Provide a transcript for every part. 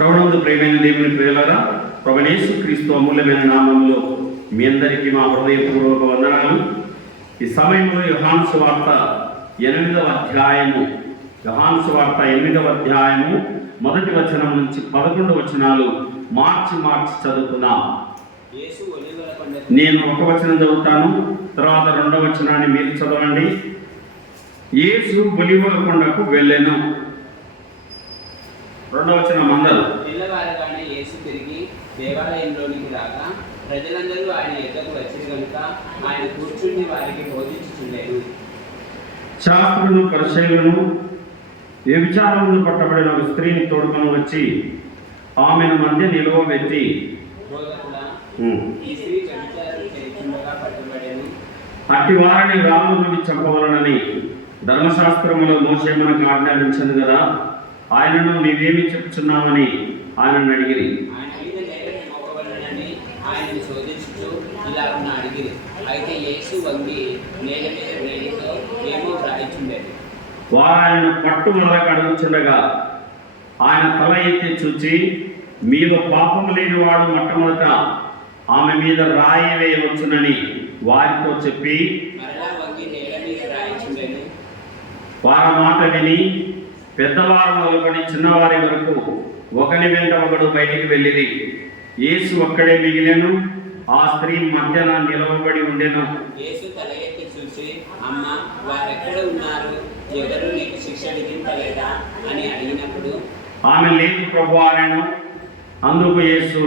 ప్రభునందు ప్రియమైన దేవుని ప్రియులారా, ప్రభువైన యేసుక్రీస్తు అమూల్యమైన నామములో మీ అందరికీ మా హృదయపూర్వక వందనాలు. ఈ సమయంలో యోహాను సువార్త 8వ అధ్యాయము మొదటి వచనం నుంచి 11 వచనాలు మార్చి చదువుకుందాం. నేను ఒక వచనం చదువుతాను, తర్వాత 2వ వచనాన్ని మీరు చదవండి. యేసు ఒలీవల కొండకు వెళ్ళెను. 2వ వచనం అందరూ. తెల్లవారగానే యేసు తిరిగి దేవాలయంలోనికి రాగా ప్రజలందరూ ఆయన ఎద్దకు వచ్చి కనుక ఆయన కూర్చుని వారికి బోధించుచుండెను. శాస్త్రులు పరిచయులను వ్యభిచారములు పట్టబడిన ఒక స్త్రీని తోడుకొని వచ్చి ఆమెను మధ్య నిలువబెట్టి, ఈ స్త్రీ వ్యభిచారం చేయుచుండగా పట్టుబడెను. అట్టి వారిని రాళ్ళను చంపవలనని ధర్మశాస్త్రములో మోషే మనకు ఆజ్ఞాపించదు కదా, ఆయనను నీవేమి చెప్తున్నామని ఆయనను అడిగిరి. ఆయన మీద నేరం మోపవలనని ఆయనను శోధించుచు ఇలాగున అడిగిరి. అయితే యేసు వంగి నేల మీద వేలితో ఏమో వ్రాయిచుండెను. వారు ఆయనను పట్టు మొదలకు అడుగుచుండగా ఆయన తల ఎత్తి చూచి, మీలో పాపము లేనివాడు మొట్టమొదట ఆమె మీద రాయి వేయవచ్చునని వారితో చెప్పి మరలా వంగి నేల మీద వ్రాయిచుండెను. వారి మాట విని పెద్దవారు మొదలుకొని చిన్నవారి వరకు ఒకరి వెంట ఒకడు బయటికి వెళ్ళిరి. యేసు ఒక్కడే మిగిలెను, ఆ స్త్రీ మధ్యన నిలవబడి ఉండెను. యేసు తల ఎత్తి చూసి, అమ్మా, వారెక్కడ ఉన్నారు? ఎవరు నీకు శిక్ష విధించలేదా అని అడిగినప్పుడు ఆమె లేదు ప్రభువా అనెను. అందుకు యేసు,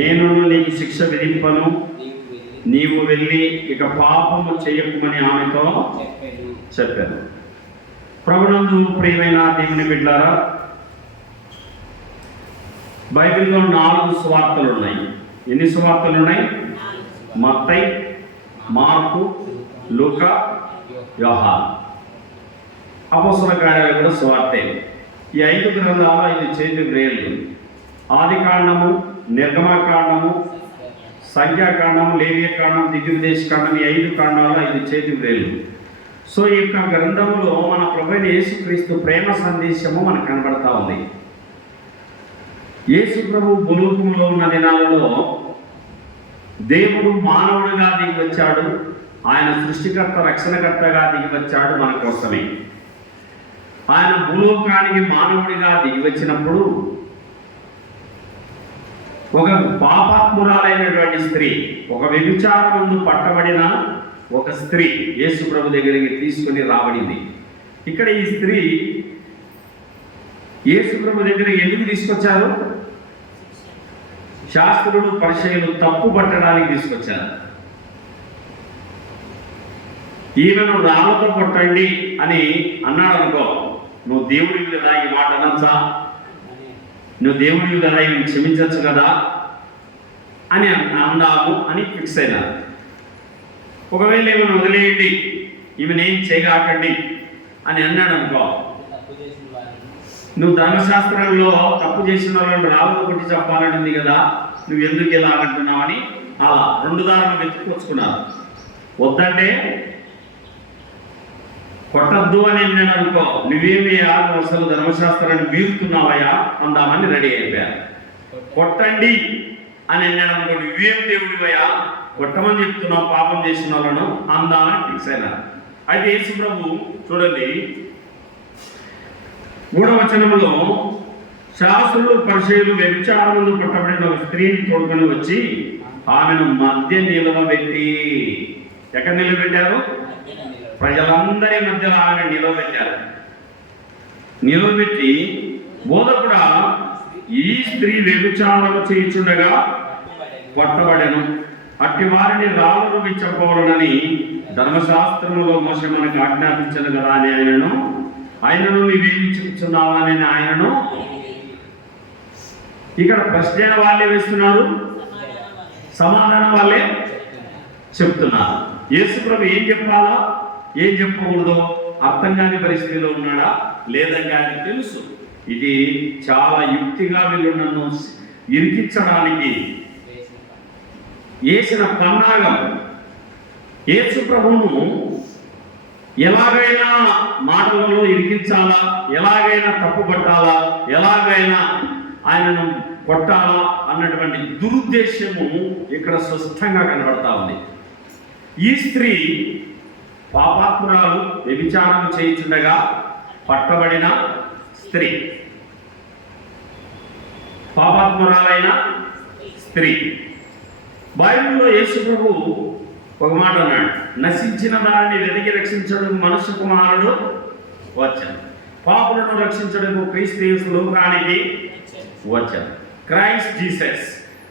నేను నీకు శిక్ష విధింపను, నీవు వెళ్ళి ఇక పాపము చేయకుమని ఆమెతో చెప్పాను. ప్రభునందు ప్రియమైన దేవుని బిడ్డలారా, బైబిల్లో 4 సువార్తలు ఉన్నాయి. ఎన్ని సువార్తలు ఉన్నాయి? మత్తయి, మార్కు, లూకా, యోహాను. అపోస్తల కార్యాలు కూడా సువార్తే. ఈ 5 గ్రంథాలు 5 చేతి వ్రేళ్ళు. ఆదికాండము, నిర్గమకాండము, సంఖ్యాకాండము, లేవియకాండం, దివ్యోపదేశకాండం, ఈ 5 కాండాలు 5 చేతి వ్రేళ్ళు. సో ఈ యొక్క గ్రంథంలో మన ప్రభువైన యేసుక్రీస్తు ప్రేమ సందేశము మనకు కనబడతా ఉంది. యేసు ప్రభు భూలోకంలో ఉన్న దినాలలో దేవుడు మానవుడిగా దిగి వచ్చాడు. ఆయన సృష్టికర్త, రక్షణకర్తగా దిగి వచ్చాడు మన కోసమే. ఆయన భూలోకానికి మానవుడిగా దిగి వచ్చినప్పుడు ఒక పాపాత్మురాలైనటువంటి స్త్రీ, ఒక వ్యభిచారమందు పట్టబడిన ఒక స్త్రీ యేసు ప్రభు దగ్గరికి తీసుకుని రాబడింది. ఇక్కడ ఈ స్త్రీ యేసు ప్రభు దగ్గర ఎందుకు తీసుకొచ్చారు? శాస్త్రులు పరిచయులు తప్పు పట్టడానికి తీసుకొచ్చారు. ఈమెను రాళ్ళతో కొట్టండి అని అన్నాడు అనుకో, నువ్వు దేవుడివి కదా, ఈ మాట అనొచ్చా? నువ్వు దేవుడివి కదా, ఈమెను క్షమించచ్చు కదా అని అందాము అని ఫిక్స్ అయినారు. ఒకవేళ ఈమెను వదిలేయండి, ఈమెనేం చేయగాకండి అని అన్నాడు అనుకో, నువ్వు ధర్మశాస్త్రంలో తప్పు చేసిన వాళ్ళని రాళ్ళతో కొట్టి చెప్పాలని ఉంది కదా, నువ్వు ఎందుకు ఇలా అంటున్నావని అలా 2 దారులు వెతుక్కొచ్చుకున్నారు. వద్దంటే కొట్టద్దు అని అన్నాడు అనుకో, నువ్వేమి అసలు ధర్మశాస్త్రాన్ని మీరుతున్నావయ్యా అందామని రెడీ అయిపోయారు. కొట్టండి అని అన్నాడు అనుకో, నువ్వేం దేవుడివయ్యా కొట్టమని చెప్తున్నావు పాపం చేసిన వాళ్ళను అందామని ఫిక్స్ అయినారు. అయితే యేసు ప్రభు చూడండి 3వ వచనంలో, శాస్త్రులు పరిచయులు వ్యభిచారములు పట్టబడిన ఒక స్త్రీని తోడుకొని వచ్చి ఆమెను మధ్య నిలవబెట్టి, ఎక్కడ నిలబెట్టారు? ప్రజలందరి మధ్యలో ఆమెను నిలవబెట్టారు. నిలవబెట్టి, బోధకుడా, ఈ స్త్రీ వ్యభిచారము చేయుచుండగా పట్టబడెను, అట్టి వారిని రాళ్ళను చంపవలనని ధర్మశాస్త్రములో మోషే మనకు ఆజ్ఞాపించను కదా అని ఆయనను నీవేమి చెప్తున్నావా అని ఆయనను. ఇక్కడ ప్రశ్న వాళ్ళే వేస్తున్నారు, సమాధానం వాళ్ళే చెప్తున్నారు. యేసు ప్రభు ఏం చెప్పాలా, ఏం చెప్పకూడదో అర్థం కాని పరిస్థితిలో ఉన్నాడా? లేదని ఆయనకు తెలుసు. ఇది చాలా యుక్తిగా వీళ్ళు నన్ను ఇరికించడానికి వేసిన పన్నాగం. యేసు ప్రభువును ఎలాగైనా మాటలలో ఇరికించాలా, ఎలాగైనా తప్పుపట్టాలా, ఎలాగైనా ఆయనను కొట్టాలా అన్నటువంటి దురుద్దేశము ఇక్కడ స్పష్టంగా కనబడతా ఉంది. ఈ స్త్రీ పాపాత్మురాలు, వ్యభిచారం చేయించుండగా పట్టబడిన స్త్రీ, పాపాత్మురాలైన స్త్రీ. బైబిల్లో యేసు ప్రభు ఒక మాట అన్నాడు, నశించిన దాన్ని వెతికి రక్షించడం మనుష్య కుమారుడు వచ్చాడు, పాపులను రక్షించడం క్రీస్తు యేసు లోకానికి వచ్చాడు. Christ Jesus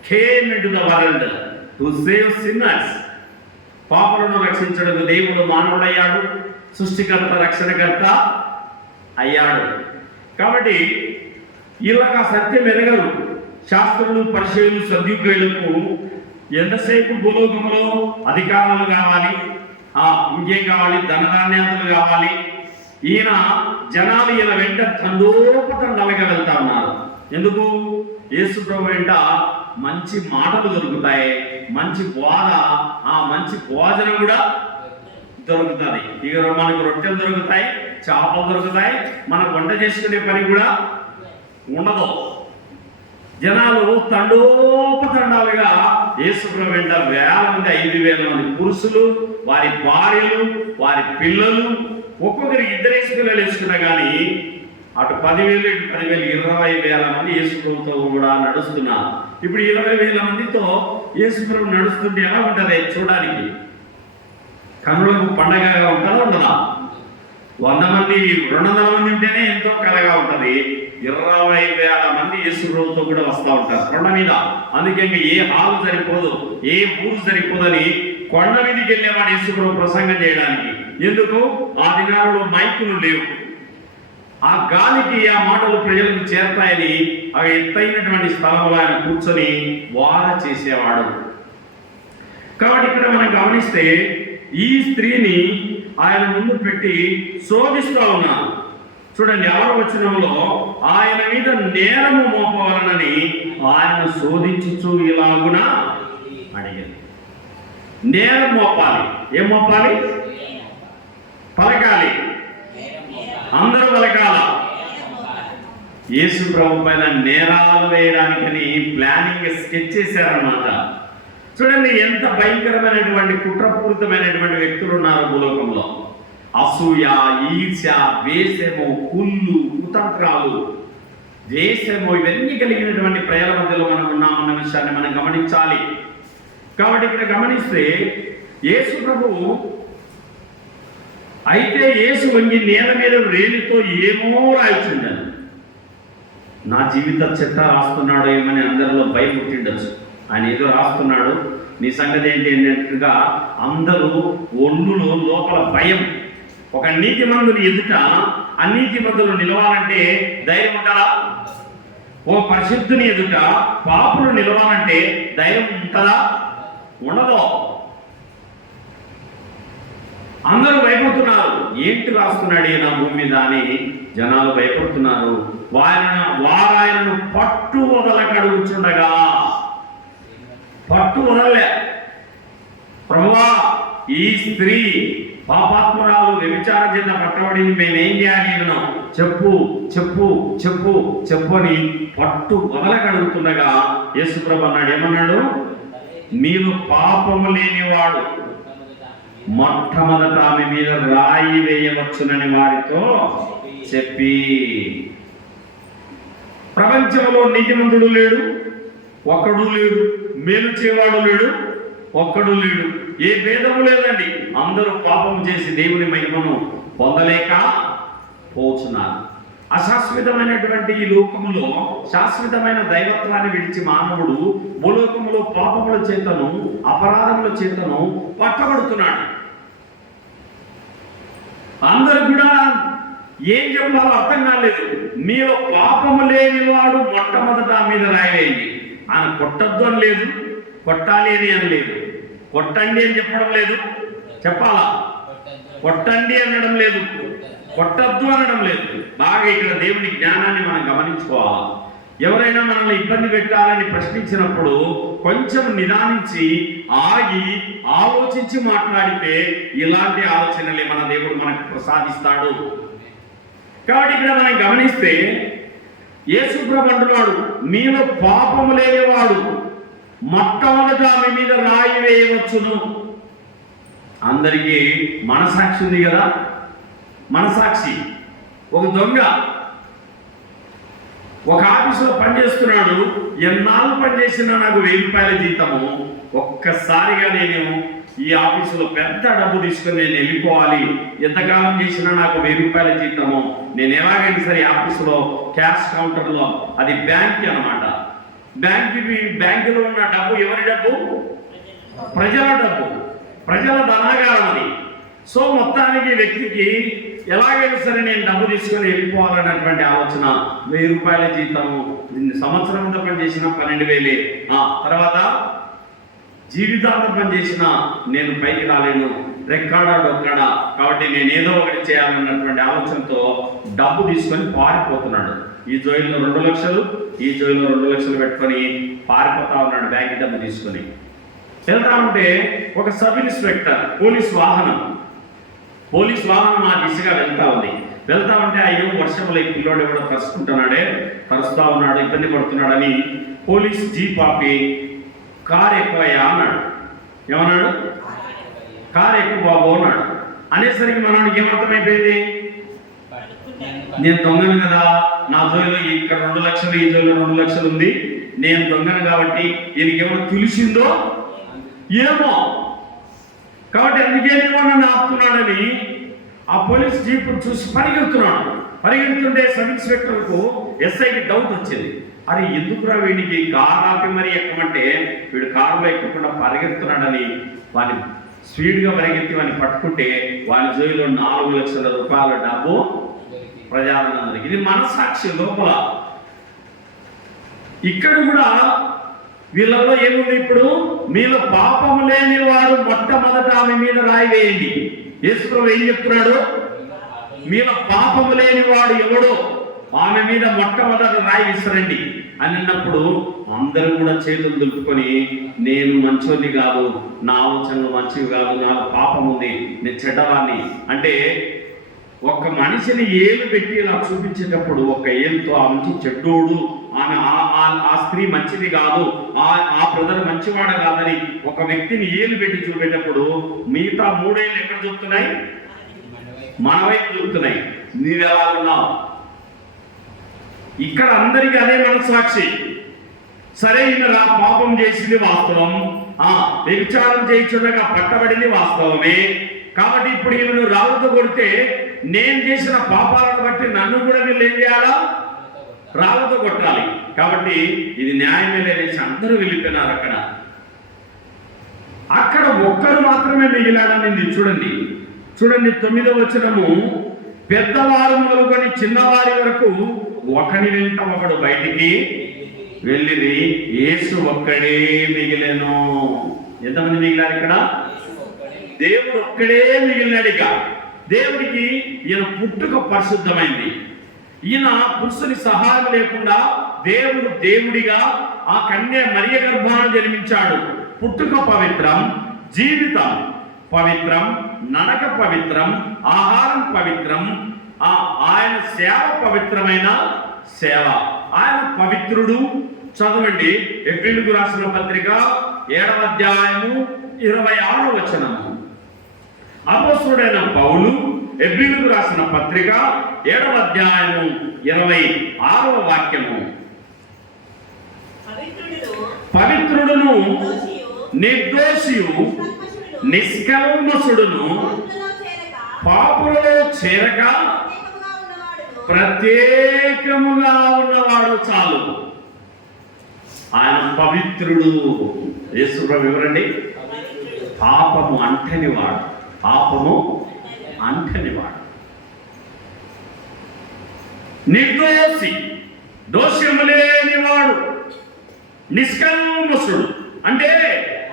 came into the world to save sinners. పాపులను రక్షించడం దేవుడు మానవుడయ్యాడు, సృష్టికర్త రక్షణకర్త అయ్యాడు. కాబట్టి ఇలాగా సత్యం ఎరగరు శాస్త్రులు, పరిచయులు, సద్యుకులకు ఎంతసేపు భూలోకములో అధికారాలు కావాలి, ఇంకేం కావాలి, ధనధాన్యాదులు కావాలి. ఈయన జనాలు ఈయన వెంట తండోపతండాలుగా వెళ్తా ఉన్నారు. ఎందుకు? యేసు ప్రభు వెంట మంచి మాటలు దొరుకుతాయి, మంచి బోధ, మంచి భోజనం కూడా దొరుకుతుంది. ఇక మనకు రొట్టెలు దొరుకుతాయి, చేపలు దొరుకుతాయి, మనకు వంట చేసుకునే పని కూడా ఉండదు. జనాలు తండోపతండాలుగా యేసుప్రభు వెంట వేల మంది, 5,000 మంది పురుషులు, వారి భార్యలు, వారి పిల్లలు, ఒక్కొక్కరికి 2 పిల్లలు వేసుకున్నా కానీ అటు 10,000 ఇటు 10,000 20,000 మంది యేసుప్రభుతో కూడా నడుస్తున్నారు. ఇప్పుడు 20,000 మందితో యేసుప్రభు నడుస్తుంటే ఎలా ఉంటుంది చూడడానికి? కన్నులకు పండగగా ఉంటుందా ఉండదా? 100 మంది 200 మంది ఉంటేనే ఎంతో కలగా ఉంటుంది. 20,000 మంది యేసుప్రభుతో కూడా వస్తూ ఉంటారు కొండ మీద. అందుకే ఏ హాలు సరిపోదు, ఏ ఊరు సరిపోదని కొండ మీదకి వెళ్ళేవాడు యేసుప్రభు ప్రసంగం చేయడానికి. ఎందుకు? ఆ దినాలలో మైకులు లేవు. ఆ గాలికి ఆ మాటలు ప్రజలకు చేరతాయని ఆ ఎత్తైనటువంటి స్థలంలో ఆయన కూర్చొని వార చేసేవాడు. కాబట్టి ఇక్కడ మనం గమనిస్తే ఈ స్త్రీని ఆయన ముందు పెట్టి శోధిస్తూ ఉన్నారు. చూడండి, 6వ వచనంలో ఆయన మీద నేరము మోపవలనని ఆయన శోధించుచు ఇలాగున అడిగారు. నేరం మోపాలి. ఏం మోపాలి? పలకాలి, అందరూ పలకాల. యేసు ప్రభు పైన నేరాలు వేయడానికని ప్లానింగ్ స్కెచ్ చేశారన్నమాట. చూడండి, ఎంత భయంకరమైనటువంటి కుట్రపూరితమైనటువంటి వ్యక్తులు ఉన్నారు భూలోకంలో. అసూయ, ఈర్ష్య, ద్వేషము, కుళ్ళు, కుతంత్రాలు, ద్వేషము, ఇవన్నీ కలిగినటువంటి ప్రజల మధ్యలో మనం ఉన్నామన్న విషయాన్ని మనం గమనించాలి. కాబట్టి ఇక్కడ గమనిస్తే యేసు ప్రభువు అయితే యేసు వంగి నేల మీద రేలితో ఏమో రాయిచుండాను. నా జీవిత చెత్త రాస్తున్నాడు ఏమని అందరిలో భయం పుట్టిండొచ్చు. ఆయన ఏదో రాస్తున్నాడు, నీ సంగతి ఏంటి అన్నట్టుగా అందరూ ఒళ్ళులో లోపల భయం. ఒక నీతిమంతుని ఎదుట అనీతిమంతులు నిలవాలంటే ధైర్యం ఉంటుందా? ఓ పరిశుద్ధుని ఎదుట పాపులు నిలవాలంటే ధైర్యం ఉంటుందా? ఉండదు. అందరూ భయపడుతున్నారు. ఏంటి రాస్తున్నాడు ఈయన భూమి మీద అని జనాలు భయపడుతున్నారు. వారాయనను పట్టు వదలక అడుగుచుండగా, పట్టు వదలలే. ప్రభువా, ఈ స్త్రీ పాపాత్మురాలు, వ్యభిచారం చేత పట్టబడింది, మేమేం చేయాలి? నేను చెప్పు చెప్పు చెప్పు చెప్పు అని పట్టు వదలక అడుగుతుండగా యేసు ప్రభు అన్నాడు, ఏమన్నాడు? మీరు పాపము లేనివాడు మొట్టమొదట ఆమె మీద రాయి వేయవచ్చునని వారితో చెప్పి. ప్రపంచంలో నీతిమంతుడు లేడు, ఒక్కడు లేడు. మేలు చేయవాడు లేడు, ఒక్కడు లేడు. ఏ భేదము లేదండి. అందరూ పాపం చేసి దేవుని మహిమను పొందలేక పోతున్నారు. అశాశ్వతమైనటువంటి ఈ లోకములో శాశ్వతమైన దైవత్వాన్ని విడిచి మానవుడు భూలోకములో పాపముల చేతను, అపరాధముల చేతను పట్టబడుతున్నాడు. అందరూ కూడా ఏం చెప్పాలో అర్థం కాలేదు. మీలో పాపము లేనివాడు మొట్టమొదట మీద రాయవేయండి. ఆయన కొట్టద్దు అని లేదు, కొట్టాలి అని లేదు, కొట్టండి అని చెప్పడం లేదు, చెప్పాలా? కొట్టండి అనడం లేదు, కొట్టద్దు అనడం లేదు. బాగా ఇక్కడ దేవుని జ్ఞానాన్ని మనం గమనించుకోవాలి. ఎవరైనా మనల్ని ఇబ్బంది పెట్టాలని ప్రశ్నించినప్పుడు కొంచెం నిదానించి ఆగి ఆలోచించి మాట్లాడితే ఇలాంటి ఆలోచనలే మన దేవుడు మనకు ప్రసాదిస్తాడు. కాబట్టి ఇక్కడ మనం గమనిస్తే యేసు ప్రభు అంటున్నాడు, మీలో పాపము లేనివాడు మొట్టమొదట మీ మీద రాయి వేయవచ్చును. అందరికీ మనసాక్షి ఉంది కదా, మనసాక్షి. ఒక దొంగ ఒక ఆఫీసులో పనిచేస్తున్నాడు. ఎన్నాళ్ళు పనిచేసినా నాకు 1000 రూపాయల జీతము, ఒక్కసారిగా నేను ఈ ఆఫీసులో పెద్ద డబ్బు తీసుకొని నేను వెళ్ళిపోవాలి, ఎంతకాలం చేసినా నాకు 1000 రూపాయల జీతము, నేను ఎలాగైనా సరే ఆఫీసులో క్యాష్ కౌంటర్లో, అది బ్యాంక్ అన్నమాట, బ్యాంకులో ఉన్న డబ్బు ఎవరి డబ్బు? ప్రజల డబ్బు, ప్రజల ధనాగారం అది. సో మొత్తానికి వ్యక్తికి ఎలాగైనా సరే నేను డబ్బు తీసుకొని వెళ్ళిపోవాలన్నటువంటి ఆలోచన. 1000 రూపాయల జీతము, సంవత్సరం అంతా పనిచేసిన 12,000, తర్వాత జీవితాంతం పనిచేసిన నేను పైకి రాలేను, రెక్కాడా డొక్కాడా, కాబట్టి నేను ఏదో ఒకటి చేయాలన్నటువంటి ఆలోచనతో డబ్బు తీసుకొని పారిపోతున్నాడు. ఈ జోయిల్లో 2 లక్షలు, ఈ జోయిల్లో 2 లక్షలు పెట్టుకొని పారిపోతా ఉన్నాడు బ్యాంక్ డబ్బు తీసుకొని. వెళ్తా ఉంటే ఒక సబ్ ఇన్స్పెక్టర్ పోలీస్ వాహనం ఆ దిశగా వెళ్తా ఉంది. వెళ్తా ఉంటే అయ్యో వర్షంలో ఈ పిల్లోడు ఎవడో తరుస్తూ ఉన్నాడు, ఇబ్బంది పడుతున్నాడని పోలీస్ జీప్ ఆపి కారు ఎక్కువయ్యా అన్నాడు. ఏమన్నాడు? కారు ఎక్కువ బాబు అన్నాడు. అనేసరికి మనకి ఏమర్థమైపోయింది, నేను దొంగను కదా, నా జోయిలో ఇక్కడ 2 లక్షలు, ఈ జోయిలో 2 లక్షలు ఉంది, నేను దొంగను కాబట్టి ఈయనకి ఏమైనా తెలిసిందో ఏమో, కాబట్టి అందుకేనేమో నన్ను ఆపుతున్నాడని ఆ పోలీస్ జీప్ చూసి పరిగెడుతుంటే సబ్ ఇన్స్పెక్టర్కు ఎస్ఐకి డౌట్ వచ్చింది. అరే ఎందుకురా వీడికి కారు ఆపి మరీ ఎక్కమంటే వీడు కారులో ఎక్కకుండా పరిగెడుతున్నాడని వాడిని స్పీడ్గా పరిగెత్తి వాడిని పట్టుకుంటే వాని జోయిలో 4 లక్షల రూపాయల డబ్బు ప్రజానందరికి. ఇది మనసాక్షి లోపల. ఇక్కడ కూడా వీళ్ళలో ఏముంది? ఇప్పుడు మీలో పాపము లేని వాడు మొట్టమొదట ఆమె మీద రాయి వేయండి. యేసు ప్రభువు ఏం చెప్తున్నాడు? మీలో పాపము లేని వాడు ఎవడో ఆమె మీద మొట్టమొదట రాయి విసరండి అని అన్నప్పుడు అందరూ కూడా చేతులు దులుపుకొని, నేను మంచోని కాదు, నా ఆలోచనలు మంచివి కాదు, నాకు పాపం ఉంది, నేను చెడ్డవాణ్ణి అంటే ఒక మనిషిని ఏలు పెట్టి ఇలా చూపించేటప్పుడు ఒక ఏలుతో ఆ మంచి చెడ్డోడు, ఆమె ఆ స్త్రీ మంచిది కాదు, ఆ బ్రదర్ మంచివాడు కాదని ఒక వ్యక్తిని ఏలు పెట్టి చూపేటప్పుడు మిగతా 3 ఏళ్ళు ఎక్కడ చూపుతున్నాయి? మన వైపు చూపుతున్నాయి. నీవెలా ఉన్నావు? ఇక్కడ అందరికీ అదే మనస్సాక్షి. సరే ఈయన పాపం చేసింది వాస్తవం, వ్యభిచారం చేయించుండగా పట్టబడింది వాస్తవమే, కాబట్టి ఇప్పుడు ఈమెను రాళ్ళతో కొడితే నేను చేసిన పాపాలను బట్టి నన్ను కూడా వీళ్ళు ఏం చేయాలా? రాళ్ళతో కొట్టాలి. కాబట్టి ఇది న్యాయమే లేనేసి అందరూ వెళ్ళిపోయినారు. అక్కడ ఒక్కరు మాత్రమే మిగిలాడని చూడండి 9వ వచనము, పెద్దవారు మొదలుకొని చిన్నవారి వరకు ఒకని వెంట ఒకడు బయటికి వెళ్ళిరి, యేసు ఒక్కడే మిగిలెను. ఎంతమంది మిగిలారు ఇక్కడ? దేవుడు ఒక్కడే మిగిలినాడు. ఇక దేవుడికి ఈయన పుట్టుక పరిశుద్ధమైంది. ఈయన పురుషుని సహాయం లేకుండా దేవుడు దేవుడిగా ఆ కన్య మరియ గర్భాన జన్మించాడు. పుట్టుక పవిత్రం, జీవితం పవిత్రం, నడక పవిత్రం, ఆహారం పవిత్రం, ఆయన సేవ పవిత్రమైన సేవ. ఆయన పవిత్రుడు. చదవండి ఎఫెసీయులకు రాసిన పత్రిక 7వ అధ్యాయము 26వ వచనము. అపోస్తలుడైన పౌలు ఎఫెసీయులకు రాసిన పత్రిక 7వ అధ్యాయము 26వ వాక్యము. పవిత్రుడును నిర్దోషియు నిష్కల్మషుడును పాపులలో చేరక ప్రత్యేకముగా ఉన్నవాడు చాలు. ఆయన పవిత్రుడు. యేసు ప్రభు వివరండి, పాపము అంటనివాడు, పాపము అంటనివాడు, నిర్దోషి, దోషము లేనివాడు, నిష్కల్మషుడు అంటే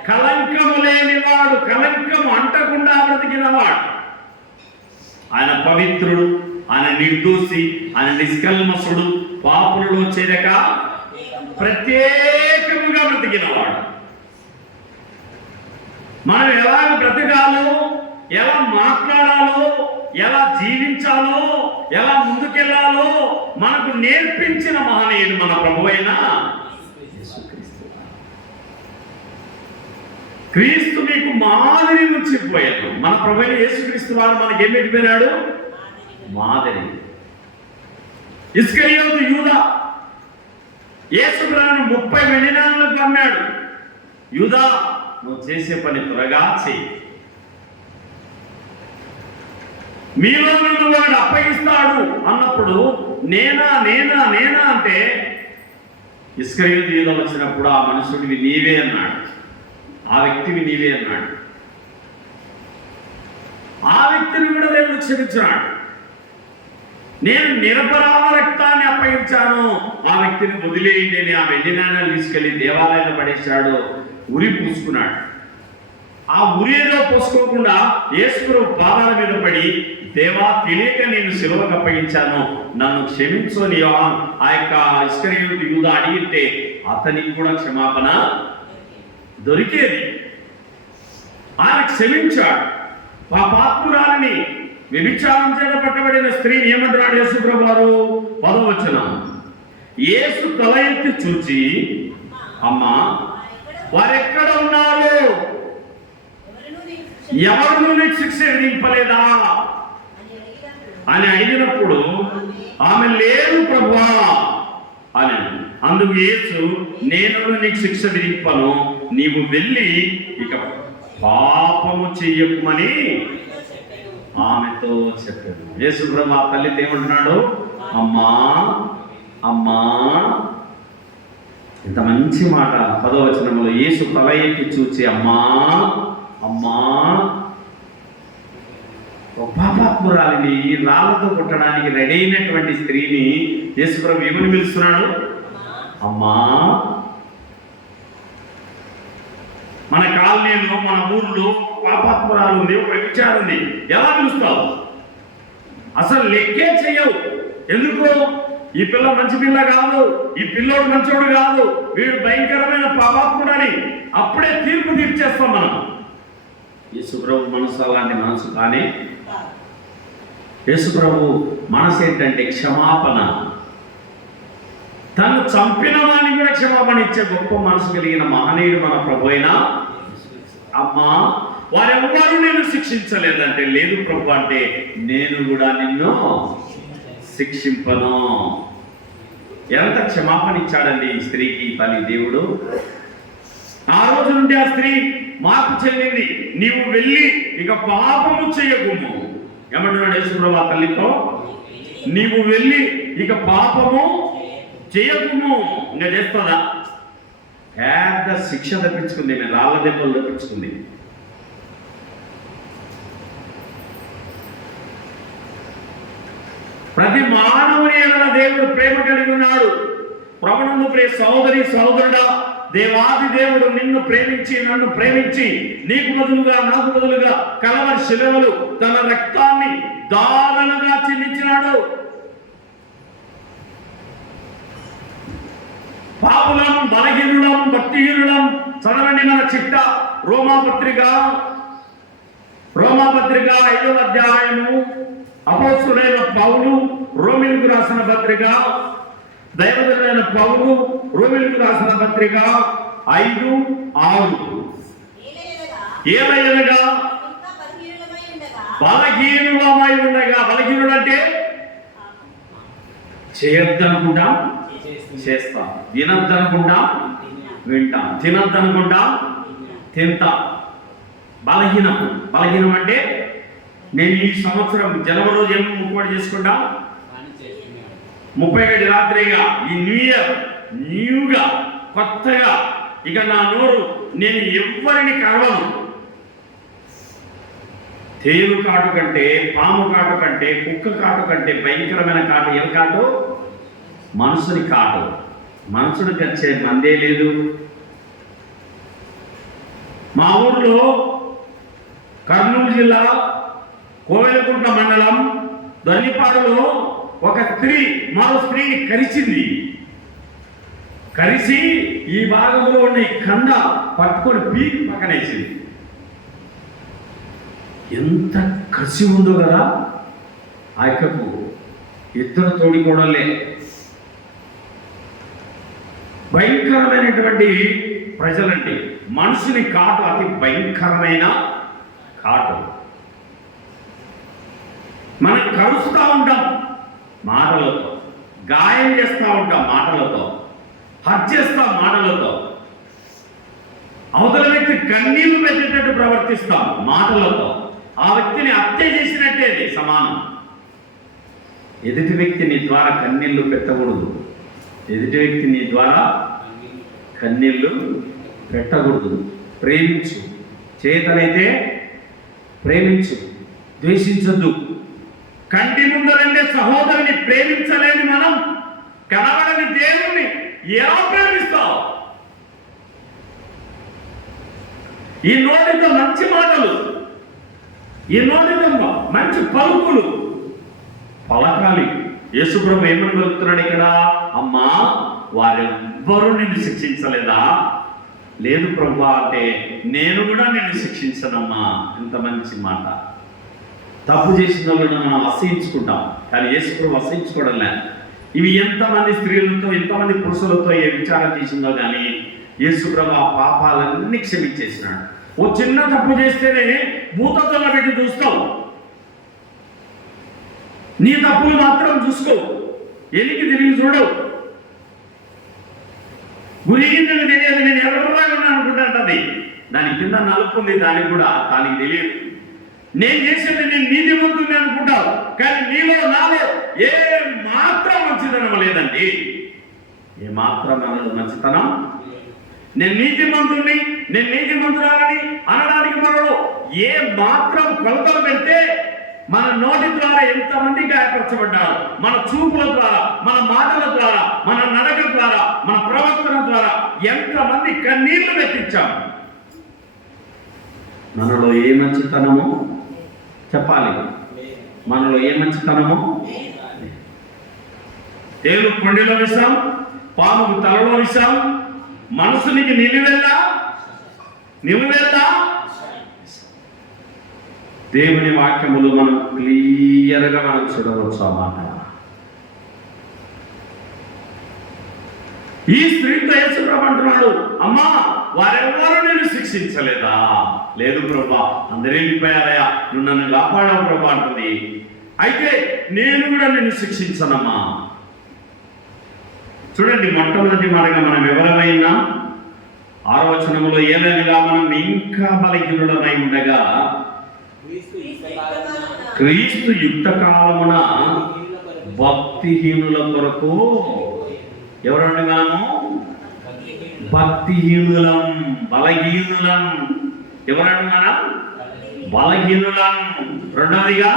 కలంకము లేనివాడు, కలంకము అంటకుండా బ్రతికినవాడు. ఆయన పవిత్రుడు, ఆయన నిర్దోషి, ఆయన నిష్కల్మషుడు, పాపులలో చేరక ప్రత్యేకముగా బ్రతికినవాడు. మనం ఎలా బ్రతకాలో, ఎలా మాట్లాడాలో, ఎలా జీవించాలో, ఎలా ముందుకెళ్లాలో మనకు నేర్పించిన మహనీయుడు మన ప్రభువైన యేసుక్రీస్తు. క్రీస్తు మీకు మాదిరి నుంచి పోయాడు. మన ప్రభువైన యేసుక్రీస్తు వారు మనకి ఏం పెట్టిపోయినాడు? మాదిరి. ఇస్కరియోతు యూదా యేసు ప్రభువును 30 వెండి నాణాలకు అమ్మాడు. యూదా, నువ్వు చేసే పని త్వరగా చెయ్యి, మీలో నుండి వాడు అప్పగిస్తాడు అన్నప్పుడు నేనా నేనా నేనా అంటే ఇస్కరియోతు యూదా వచ్చినప్పుడు ఆ మనుషుడివి నీవే అన్నాడు, ఆ వ్యక్తివి నీవే అన్నాడు. ఆ వ్యక్తిని కూడా దేవుడు క్షమించాడు. నేను నిరపరాధ రక్తాన్ని అప్పగించాను, ఆ వ్యక్తిని వదిలేయండి అని ఆ వెండి నాణాలు తీసుకెళ్లి దేవాలయంలో పడేశాడు, ఉరి పూసుకున్నాడు. ఆ ఉరి ఏదో పోసుకోకుండా యేసుప్రభు పాదాల మీద పడి, దేవా తెలియక నేను సిలువకు అప్పగించాను, నన్ను క్షమించు అని ఆ యొక్క ఇస్కరియోతు యూదా అడిగితే అతనికి కూడా క్షమాపణ దొరికేది. ఆయన క్షమించాడు. పాపాత్మురాలిని, వ్యభిచారం చేత పట్టబడిన స్త్రీని ఏమంటున్నాడు యేసుప్రభు వారు? 10వ వచనం, యేసు తల ఎత్తి చూచి, అమ్మా వారెక్కడ ఉన్నారు? ఎవరు నీకు శిక్ష విధింపలేదా అని అడిగినప్పుడు ఆమె లేదు ప్రభువా అని. అందుకు యేసు, నేను నీకు శిక్ష విధింపను, నీవు వెళ్ళి ఇక పాపము చెయ్యకుమని ఆమెతో చెప్పాడు. యేసు ప్రభు ఆ తల్లితో ఏమంటున్నాడు? అమ్మా అమ్మా. ఇంత మంచి మాట 10వ వచనంలో, యేసు తల ఎత్తి చూచి అమ్మా అమ్మా. పాపాత్మురాలిని రాళ్లతో కొట్టడానికి రెడీ అయినటువంటి స్త్రీని యేసు ప్రభు ఏమని పిలుస్తున్నాడు? అమ్మా. మన కాలనీలో, మన ఊర్లో పాపాత్మురాలు ఉంది, ఒక విచారం ఉంది, ఎలా పిలుస్తావు? అసలు లెక్కే చెయ్యవు. ఎందుకు? ఈ పిల్ల మంచి పిల్ల కాదు, ఈ పిల్లోడు మంచోడు కాదు, వీడు భయంకరమైన పాపాత్ముడని అప్పుడే తీర్పు తీర్చేస్తాం మనం. యేసుప్రభు మనసు అలాంటి మనసు కానీ, యేసుప్రభు మనసు ఏంటంటే క్షమాపణ. తను చంపిన వాడిని కూడా క్షమాపణ ఇచ్చే గొప్ప మనసు కలిగిన మహనీయుడు మన ప్రభు అయినా. అమ్మా వారెవ్వరూ నేను శిక్షించలేదంటే, లేదు ప్రభు అంటే, నేను కూడా నిన్ను శిక్షింపను. ఎంత క్షమాపణ ఇచ్చాడండి ఈ స్త్రీకి తల్లి దేవుడు. ఆ రోజు నుండి ఆ స్త్రీ మార్పు చెందింది. నీవు వెళ్ళి ఇక పాపము చేయకుము. ఏమంటున్నాడు యేసుప్రభు ఆ తల్లితో? నీవు వెళ్ళి ఇక పాపము చేయకుము. ఇంకా చేస్తుందా? పెద్ద శిక్ష తప్పించుకుంది, నేను రాళ్ళ దెబ్బలు తప్పించుకుంది. ప్రతి మానవుని ఎడల దేవుడు ప్రేమ కలిగి ఉన్నాడు. ప్రభునందు ప్రియ సహోదరి సహోదరుడా, దేవాది దేవుడు నిన్ను ప్రేమించి, నన్ను ప్రేమించి, నీకు బదులుగా నాకు బదులుగా కలవరి శిలువలు తన రక్తాన్ని దారుణంగా చెల్లించినాడు. పాపులం, బలహీనులం, భక్తిహీనులం. చదవండి మన చిట్ట రోమాపత్రిక 5వ అధ్యాయము. అపోస్తులైన పౌలు రోమిలకు రాసిన పత్రిక, దైవజనుడైన పౌలు రోమిలకు రాసిన పత్రిక 5:6. ఏలయనగా బలహీనులమై ఉండగా, బలహీనుడు అంటే చేయొద్దనుకుంటాం చేస్తాం, వినొద్దనుకుంటాం వింటాం, తినొద్దనుకుంటాం తింటాం. బలహీనం అంటే, నేను ఈ సంవత్సరం జనవరి రోజు ఏమో ముక్కుబడి చేసుకుంటా, 31 రాత్రిగా ఈ న్యూగా కొత్తగా ఇక నా నోరు నేను ఎవ్వరిని కలవను. తేలు కాటు కంటే, పాము కాటు కంటే, కుక్క కాటు కంటే భయంకరమైన కాటు ఏ కాటు? మనుషుని కాటు. మనుషుడికి వచ్చే మందే లేదు. మా ఊర్లో కర్నూలు జిల్లా కోవెలకుంట్ల మండలం దొన్నిపాడులో ఒక స్త్రీ మరో స్త్రీని కరిచింది. కరిసి ఈ భాగంలో ఉన్న ఈ కండ పట్టుకొని పీకి పక్కనేసింది. ఎంత కసి ఉందో కదా ఆ యొక్కకు. ఇద్దరు తోడికోడలే. భయంకరమైనటువంటి ప్రజలండి. మనుషుని కాటు అతి భయంకరమైన కాటు. మనం కరుస్తూ ఉంటాం మాటలతో, గాయం చేస్తూ ఉంటాం మాటలతో, హత్య చేస్తాం మాటలతో, అవతల వ్యక్తి కన్నీళ్లు పెట్టేటట్టు ప్రవర్తిస్తాం మాటలతో. ఆ వ్యక్తిని హత్య చేసినట్టే అది సమానం. ఎదుటి వ్యక్తి నీ ద్వారా కన్నీళ్లు పెట్టకూడదు. ఎదుటి వ్యక్తి నీ ద్వారా కన్నీళ్లు పెట్టకూడదు. ప్రేమించు. చేతనైతే ప్రేమించు, ద్వేషించద్దు. కంటి ముందరంటే సహోదరుని ప్రేమించలేని మనం కనబడని దేవుణ్ణి ఎలా ప్రేమిస్తావు? ఈ నోటితో మంచి మాటలు, ఈ నోటితో మంచి పలుకులు పలకాలి. యేసుప్రభు ఏమని పలుకుతున్నాడు ఇక్కడ? అమ్మా, వారెవ్వరూ నిన్ను శిక్షించలేదా? లేదు ప్రభు అంటే నేను కూడా నిన్ను శిక్షించనమ్మా. ఎంత మంచి మాట. తప్పు చేసిన వాళ్ళని మనం అసహించుకుంటాం, కానీ యేసుప్రభు అసహించుకోవడంలే. ఇవి ఎంతమంది స్త్రీలతో ఎంతమంది పురుషులతో ఏ విచారం చేసిందో కానీ యేసుప్రభు ఆ పాపాలన్నీ క్షమించేసినాడు. ఓ చిన్న తప్పు చేస్తేనే భూతత్వంలో పెట్టి చూస్తావు. నీ తప్పులు మాత్రం చూసుకో, ఎనికి తిరిగి చూడవు. గురిందని తెలియదు, నేను ఎర్రగా అనుకుంటాంటది. దాని కింద నలుపు ఉంది, దానికి కూడా దానికి తెలియదు. నేను చేసేది నేను నీతిమంతుని అనుకుంటావు, కానీ నీలో నాలో ఏ మాత్రం మంచితనం లేదండి. ఏ మాత్రం మంచితనం. నేను నీతిమంతుడిని, నేను నీతిమంతురాలని అనడానికి మనలో ఏ మాత్రం కొలతలు పెడితే మన నోటి ద్వారా ఎంతమంది గాయపరచబడ్డారు, మన చూపుల ద్వారా, మన మాటల ద్వారా, మన నడక ద్వారా, మన ప్రవర్తన ద్వారా ఎంతమంది కన్నీళ్లు పెట్టించాం. మనలో ఏ మంచితనమో చెప్పాలి. మనలో ఏ మంచితనమో. తేలు కొండలో విషం, పాముకు తలలో విషం, మనసునికి నిలువెల్లా దేవుని వాక్యములు మనం క్లియర్గా మనం చూడవచ్చు అన్నమాట. ఈ స్త్రీతో యేసుప్రభు అంటున్నాడు, అమ్మా, వారెవ్వరూ నేను శిక్షించలేదా? లేదు ప్రభా, అందరూ వెళ్ళిపోయారయ్యా, నువ్వు నన్ను కాపాడావు ప్రభా అంటుంది. అయితే నేను కూడా నిన్ను శిక్షించనమ్మా. చూడండి, మొట్టమొదటి మాటగా మనం ఎవరమైనా 6వ వచనములో ఏలైనగా మనం ఇంకా బలహీనులమై ఉండగా క్రీస్తు యుక్త కాలమున భక్తిహీనుల కొరకు ఎవరండి మనము? భక్తిహీనులం, బలహీనులం. ఎవరండి మనం? బలహీనులం. రెండవదిగా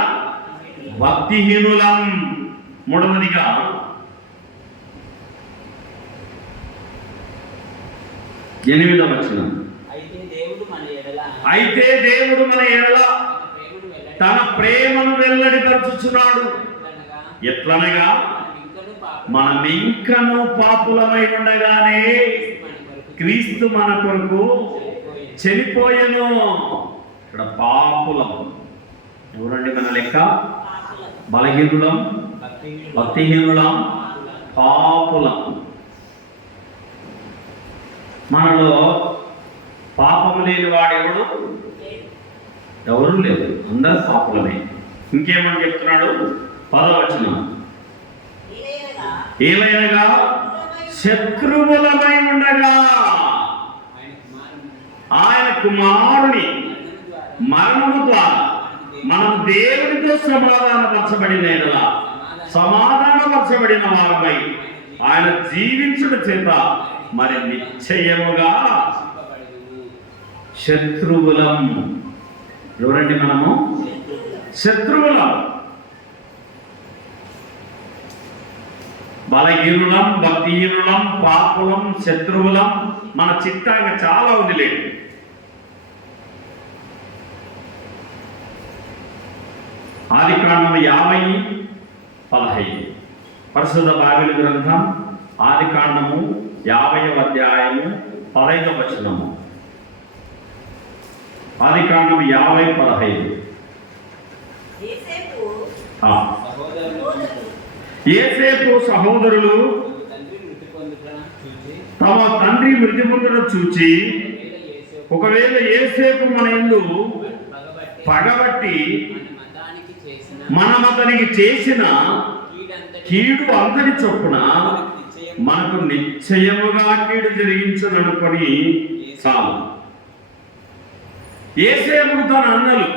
భక్తిహీనులం. మూడవదిగా 8వ వచనం, అయితే దేవుడు మన ఎడల తన ప్రేమను వెల్లడిపరచుచున్నాడు. ఎట్లనగా మనం ఇంకను పాపులమై ఉండగానే క్రీస్తు మన కొరకు చనిపోయెను. ఇక్కడ పాపులం. ఎవరండి మన లెక్క? బలహీనులం, భక్తిహీనులం, పాపులం. మనలో పాపము లేని వాడెవడు? ఎవరు లేదు, అందరూ పాపులమే. ఇంకేమని చెప్తున్నాడు? 10వ వచనం, ఏలైనగా శత్రువులమై ఉండగా ఆయన కుమారుని మరణము ద్వారా మనం దేవునితో సమాధానపరచబడిన వారమై ఆయన జీవించడం చేత మరి నిశ్చయముగా శత్రువులం. ఎవరండి మనము? శత్రువులం. బలహీనులం, భక్తిహీనులం, పాపులం, శత్రువులం. మన చిత్తాంగా చాలా వదిలేదు. ఆదికాండం 50:15 పరిశుద్ధ బైబిల్ గ్రంథం ఆదికాండము 50వ అధ్యాయము 15వ వచనము. ఆదికాండం 50:15. యేసేపు సహోదరులు తమ తండ్రి మృతి పొందడం చూచి ఒకవేళ యేసేపు మన యందు పగబట్టి మనం అతనికి చేసిన కీడు అంతటి చొప్పున మనకు నిశ్చయముగా కీడు జరిగించననుకొని చాలు. యేసేపుకు తన అన్నలు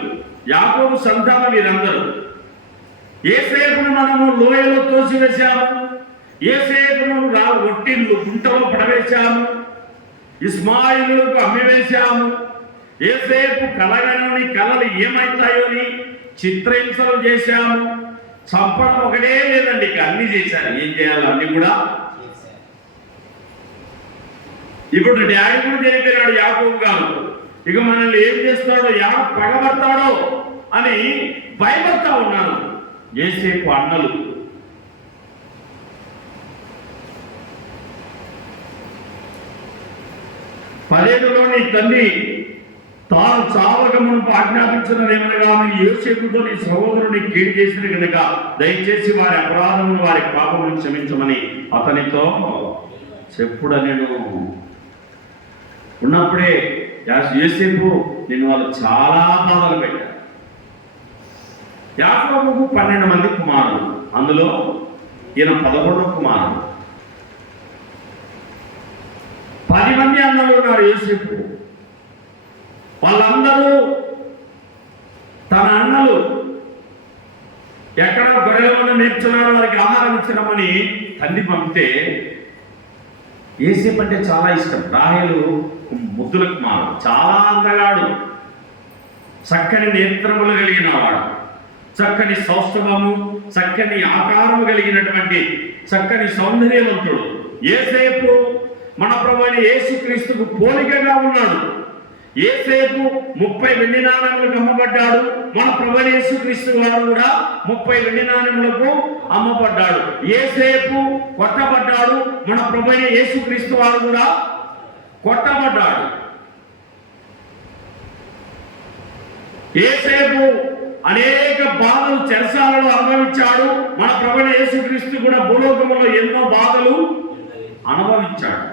యాకోబు సంతానం వీరందరూ. యేసేపును మనము లోయలో తోసివేశాము, యేసేపును ఒట్టిల్లు గుంటలో పడవేశాము, ఇస్మాయిలుకు అమ్మివేశాము. యేసేపు కలగనని కలలు ఏమైతాయో అని చిత్రహింసలు చేశాము. చంపడం ఒకటే లేదండి, ఇక అన్ని చేశారు. ఏం చేయాలి అన్ని కూడా. ఇప్పుడు డాడీ కూడా తెలిపినాడు యాకోబు గారు, ఇక మనల్ని ఏం చేస్తాడో, ఎవరు పగబడతాడో అని భయపడతా ఉన్నారు యేసేపు అన్నలు. పదేడులోని తండ్రి తాను చావక మునుపు ఆజ్ఞాపించినదేమనగా యోసేపుతో నీ సహోదరుని కీడు చేసిన కనుక దయచేసి వారి అపరాధమును వారి పాపమును క్షమించమని అతనితో చెప్పుడనెను. ఉన్నప్పుడే యోసేపు నేను వాళ్ళు చాలా బాధలు పెట్టారు. యాకోబుకు 12 మంది కుమారులు, అందులో ఈయన 11వ కుమారుడు. 10 మంది అన్నలు ఉన్నారు యోసేపు. వాళ్ళందరూ తన అన్నలు ఎక్కడ గొర్రెల మంది మేపుతున్నారో వారికి ఆహారం ఇచ్చినామని తండ్రి పంపితే యోసేపు అంటే చాలా ఇష్టం. రాహేలు ముద్దుల కుమారుడు, చాలా అందగాడు, చక్కని నేత్రములు కలిగిన వాడు, చక్కని సౌష్ఠవము, చక్కని ఆకారము కలిగినటువంటి చక్కని సౌందర్యవంతుడు. యేసేపు మన ప్రభువైన యేసుక్రీస్తుకు పోలికగా ఉన్నాడు. యేసేపు 30 వెండి నాణెములకు అమ్మబడ్డాడు. మన ప్రభువైన యేసుక్రీస్తు వారు కూడా 30 వెండి నాణెములకు అమ్మబడ్డాడు. యేసేపు కొట్టబడ్డాడు. మన ప్రభువైన యేసుక్రీస్తు వారు కూడా కొట్టబడ్డాడు. యేసేపు అనేక బాధలు చెరసాలలో అనుభవించాడు. మన ప్రభువైన యేసుక్రీస్తు కూడా భూలోకములో ఎన్నో బాధలు అనుభవించాడు.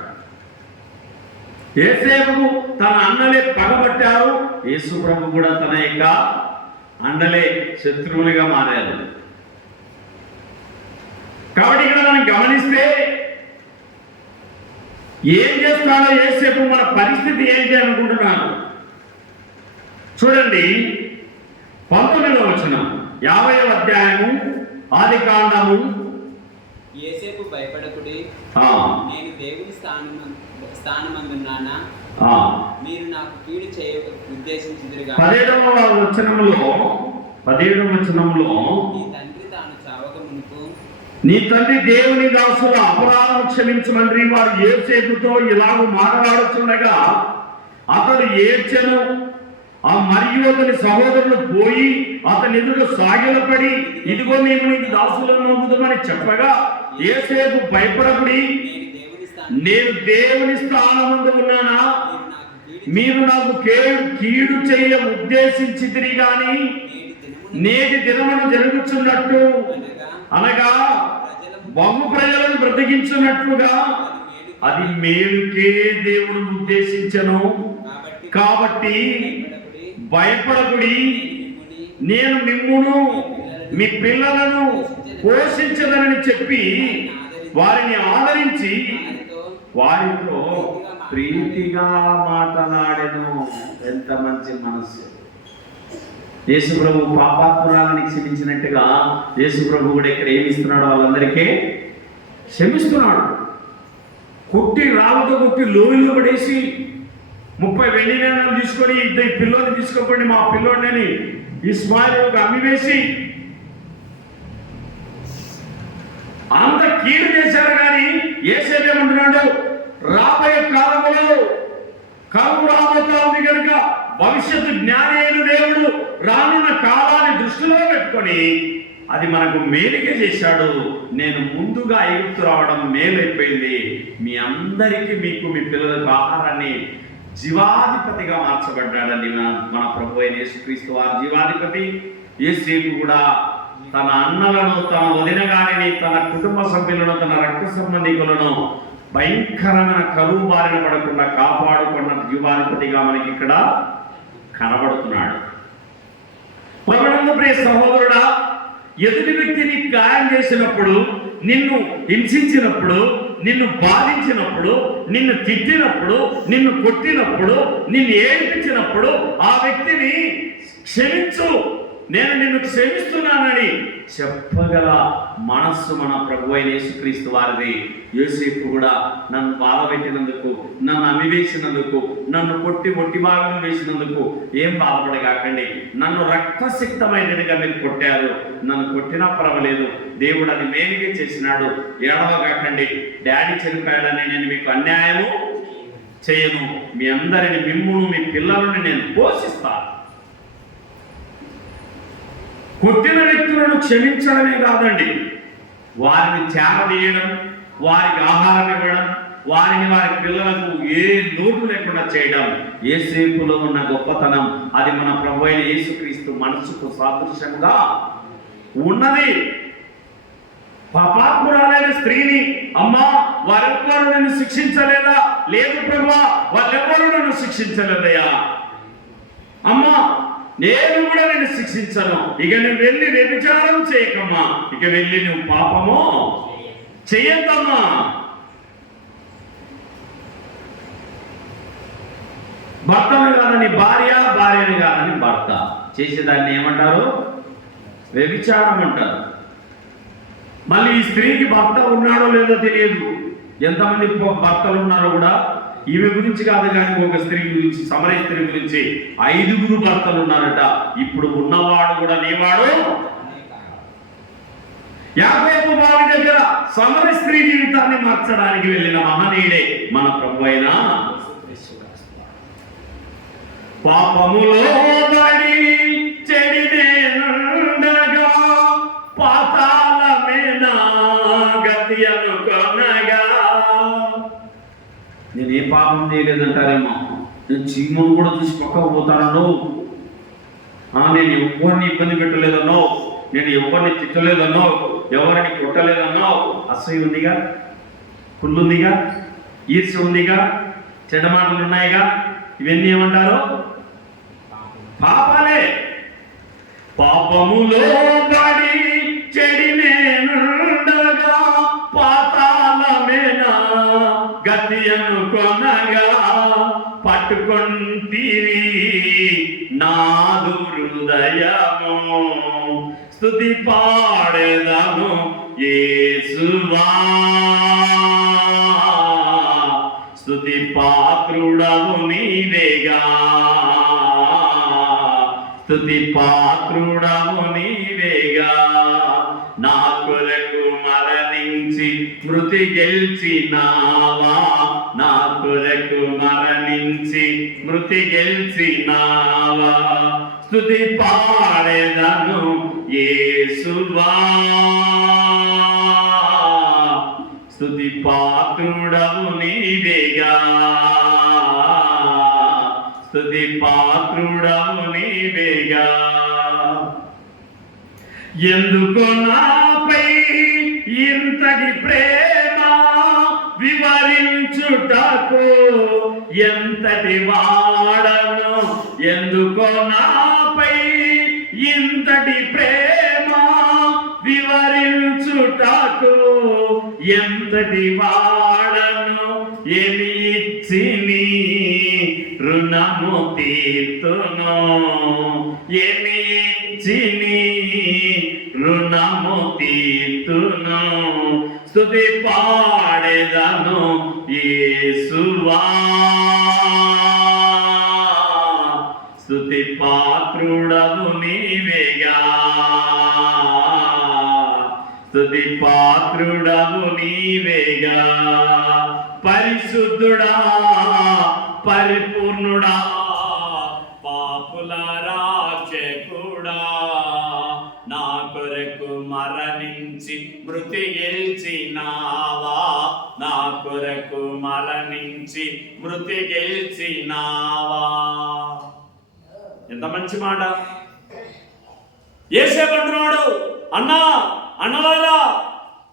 యేసేపుకు తన అన్నలే పగబట్టారు. యేసు ప్రభు కూడా తన యొక్క అన్నలే శత్రువులుగా మారారు. కాబట్టి ఇక్కడ మనం గమనిస్తే ఏం చేస్తాడో యేసేపు, మన పరిస్థితి ఏంటి అనుకుంటున్నాను. చూడండి 19వ వచనం 50వ అధ్యాయము ఆదికాండము. యేసేపు భయపడకుడి, నేను దేవుని స్థానమందున్నానా, మీరు నాకు కీడు చేయ ఉద్దేశించుదురుగా. 17వ వచనంలో నీ తండ్రి తాను చావక మునుపు నీ తండ్రి దేవుని దాసుల అపరాధం క్షమించమని వారు యేసేపుతో ఇలాగ మాట్లాడుతుండగా అతడు ఏడ్చెను. మరియు అతని సహోదరులు పోయి అతని ఎదురు సాగిలపడి ఇదిగో మేము నీకు దాసులను నమ్ముతామని చెప్పగా యేసేపు భయపడకుడి, నేను దేవుని స్థానమందు ఉన్నానా, మీరు నాకు కీడు చేయ ఉద్దేశించితిరి గాని నేటి దినమున జరుగుతున్నట్టు అనగా బహు ప్రజలను బ్రతికించున్నట్లుగా అది మేలుకే దేవుడు ఉద్దేశించను. కాబట్టి భయపడకుడి, నేను మిమ్మును మీ పిల్లలను పోషించదనని చెప్పి వారిని ఆదరించి వారితో ప్రీతిగా మాట్లాడెను. ఎంత మంచి మనస్సు. యేసు ప్రభు పాపాత్మురాలని క్షమించినట్టుగా యేసు ప్రభు కూడా ఇక్కడ ఏమిస్తున్నాడు, వాళ్ళందరికీ క్షమిస్తున్నాడు. కొట్టి రాళ్ళతో కొట్టి లోయలో పడేసి 30 వెండి నాణాలు తీసుకొని ఈ పిల్లోని తీసుకోకండి మా పిల్లోడిని ఇస్మాయిలుకు అమ్మివేసి అంత కీడు చేశారు. కానీ యేసేపు ఏమంటున్నాడు, రాబోయే కాలంలో కరువు రాబోతా ఉంది కనుక భవిష్యత్తు జ్ఞాని అయిన దేవుడు రానున్న కాలాన్ని దృష్టిలో పెట్టుకొని అది మనకు మేలుగా చేశాడు. నేను ముందుగా ఐగుప్తు రావడం మేలైపోయింది. మీ అందరికీ మీకు మీ పిల్లలకు ఆహారాన్ని జీవాధిపతిగా మార్చబడ్డాడని మన ప్రభు అయిన యేసుక్రీస్తు వారి జీవాధిపతి. యేసేపు కూడా తన అన్నలను, తన వదిన గారిని, తన కుటుంబ సభ్యులను, తన రక్త సంబంధికులను భయంకరమైన కరువు బారిన పడకుండా కాపాడుకున్న జీవాధిపతిగా మనకి ఇక్కడ కనబడుతున్నాడు. ప్రభునందు ప్రియ సహోదరుడా, ఎదుటి వ్యక్తిని గాయం చేసినప్పుడు, నిన్ను హింసించినప్పుడు, నిన్ను బాధించినప్పుడు, నిన్ను తిట్టినప్పుడు, నిన్ను కొట్టినప్పుడు, నిన్ను ఏడిపించినప్పుడు ఆ వ్యక్తిని క్షమించు, నేను నిన్ను క్షమిస్తున్నానని చెప్పగల మనస్సు మన ప్రభు అయిన యేసుక్రీస్తు వారిది. యోసేపు కూడా నన్ను బాధ పెట్టినందుకు, నన్ను అమివేసినందుకు, నన్ను కొట్టి ఒట్టి భాగం వేసినందుకు ఏం బాధపడగాకండి. నన్ను రక్తసిక్తమైనదిగా మీరు కొట్టారు, నన్ను కొట్టినా పర్వాలేదు, దేవుడు అది మేలుగా చేసినాడు, ఏడవగాకండి. డాడీ చనిపోయాడని నేను మీకు అన్యాయము చేయను, మీ అందరిని, మిమ్మును, మీ పిల్లలని నేను పోషిస్తాను. కొట్టిన వ్యక్తులను క్షమించడమే కాదండి, వారిని చేరదీయడం, వారికి ఆహారం ఇవ్వడం, వారి పిల్లలకు ఏ లోటు లేకుండా చేయడం యేసేపులో ఉన్న గొప్పతనం. అది మన ప్రభు అయిన యేసుక్రీస్తు మనసుకు సాదృశ్యంగా ఉన్నది. పాపాత్మురాలైన స్త్రీని, అమ్మా వారెవ్వరూ నన్ను శిక్షించలేదా? లేదు ప్రభువా, వాళ్ళెవ్వరూ నన్ను శిక్షించలేదయ్యా. అమ్మా నేను కూడా నిన్ను శిక్షించను, ఇక నువ్వు వెళ్ళి వ్యభిచారం చేయకమ్మా, ఇక వెళ్ళి నువ్వు పాపము చెయ్యొద్దమ్మా. భర్తను కాదని భార్య, భార్యను కాదని భర్త చేసేదాన్ని ఏమంటారు? వ్యభిచారం అంటారు. మళ్ళీ ఈ స్త్రీకి భర్త ఉన్నాడో లేదో తెలియదు, ఎంతమంది భర్తలు ఉన్నారో కూడా. ఈమె గురించి కాదు కానీ ఒక స్త్రీ గురించి, సమరయ స్త్రీ గురించి 5 భర్తలు ఉన్నారట. ఇప్పుడు ఉన్నవాడు కూడా నీవాడు. యాకోబు బావి దగ్గర సమరయ స్త్రీ జీవితాన్ని మార్చడానికి వెళ్ళిన మహనీయుడే మన ప్రభు అయిన పాపములో పడి చెడినేనుండగా పాతాళమే నా గతి అనుకొనగా. నేను ఏ పాపం చేయలేదంటారేమో, నేను చీమను కూడా చూసి పక్కకు పోతానో, నేను ఎవరిని ఇబ్బంది పెట్టలేదన్నో, నేను ఎవరిని తిట్టలేదన్నో, ఎవరిని కొట్టలేదన్నో. అసహ్యం ఉందిగా, కుళ్ళుందిగా, ఈర్ష్య ఉందిగా, చెడ్డమాటలు ఉన్నాయిగా. ఇవన్నీ ఏమంటారు? పాపాలే. పాపములో పడి చెడినేనుండగా పాతాళమే నా గతి అనుకొనగా పట్టుకొంటివి నాదు హృదయము స్తుతి పాడెదను యేసువా. స్తుతి పాత్రుడవు నీవేగా, స్తుతి పాత్రుడవు నీవేగా. నా కొరకు మరణించి మృతి గెలిచినావా, నా కొరకు మరణించి మృతి గెలిచినావా. స్తుతి పాడెదను యేసువా. స్తుతి పాత్రుడవు నీవేగా, స్తుతి పాత్రుడవు నీవేగా. ఎందుకు నాపై ఇంతటి ప్రేమ వివరించుటకు ఎంతటి వాడను. ఎందుకు నాపై ఇంతటి ప్రేమ వివరించుటకు ఎంతటి వాడను. ఏమి ఇచ్చి నీ రుణము తీర్తును, ఏమి ఇచ్చి నీ రుణము తీర్తును. స్తుతి పాడెదను యేసువా. స్తుతి పాత్రుడవు నీవేగా, స్తుతి పాత్రుడవు నీవేగా. పరిశుద్ధుడా పరిపూర్ణుడా పాపుల రాక్షకుడా, నా కొరకు మరణించి మృతి గెలిచినావా, నా కొరకు మరణించి మృతి గెలిచినావా. ఎంత మంచి మాట. యేసేపు అంటున్నాడు, అన్నలారా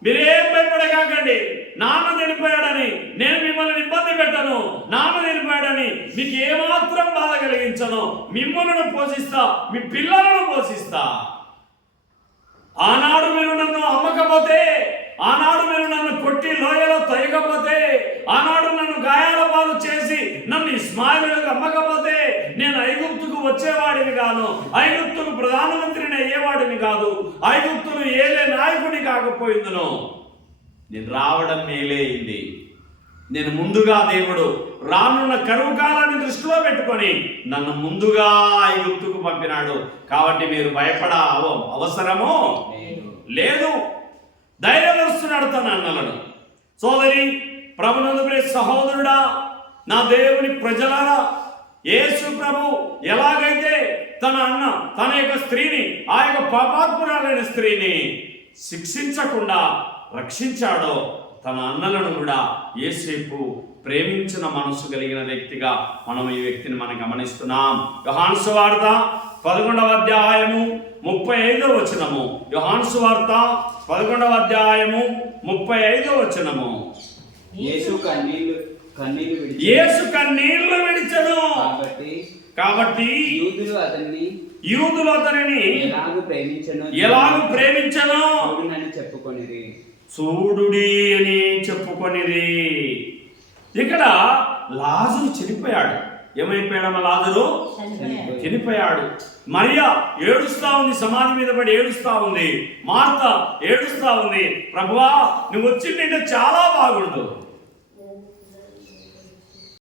మీరేం భయపడకాకండి, నాన్న చనిపోయాడని నేను మిమ్మల్ని ఇబ్బంది పెట్టను, నాన్న చనిపోయాడని మీకు ఏమాత్రం బాధ కలిగించను, మిమ్మల్ని పోషిస్తా, మీ పిల్లలను పోషిస్తా. ఆనాడు మీరు నన్ను అమ్మకపోతే, ఆనాడు మీరు నన్ను కొట్టి లోయలో తొయ్యకపోతే, ఆనాడు నన్ను గాయాల పాలు చేసి నన్ను ఇస్మాయిలులకు అమ్మకపోతే నేను ఐగుప్తుకు వచ్చేవాడిని కాను, ఐగుప్తుకు ప్రధానమంత్రిని అయ్యేవాడిని కాదు, ఐగుప్తును ఏలే నాయకుని కాకపోయిందును. నేను రావడం మేలే అయింది. నేను ముందుగా దేవుడు రానున్న కరువు కాలాన్ని దృష్టిలో పెట్టుకొని నన్ను ముందుగా ఐగుప్తుకు పంపినాడు. కాబట్టి మీరు భయపడ అవసరమో లేదు. ధైర్యపరుస్తున్నాడు తన అన్నలను. సోదరి, ప్రభునందు ప్రియ సహోదరుడా, నా దేవుని ప్రజలారా, యేసు ప్రభు ఎలాగైతే తన తన యొక్క స్త్రీని, ఆ యొక్క పాపాత్మురాలైన స్త్రీని శిక్షించకుండా రక్షించాడో, తన అన్నలను కూడా యేసేపు ప్రేమించిన మనసు కలిగిన వ్యక్తిగా మనం ఈ వ్యక్తిని మనం గమనిస్తున్నాం. యోహాను సువార్త 11వ అధ్యాయము 35వ వచనము. యోహాను సువార్త 11వ అధ్యాయము 35వ వచనము. యేసు కన్నీళ్లు విడిచెను. కాబట్టి యూదులు అతనిని ఎలాగూ ప్రేమించను చూడుడి అని చెప్పుకొనిది. ఇక్కడ లాజరు చనిపోయాడు. ఏమైపోయాడమ్మ లాజరు? చనిపోయాడు. మరియా ఏడుస్తా ఉంది, సమాధి మీద పడి ఏడుస్తా ఉంది. మార్త ఏడుస్తా ఉంది, ప్రభువా నువ్వు వచ్చిందంటే చాలా బాగుండు,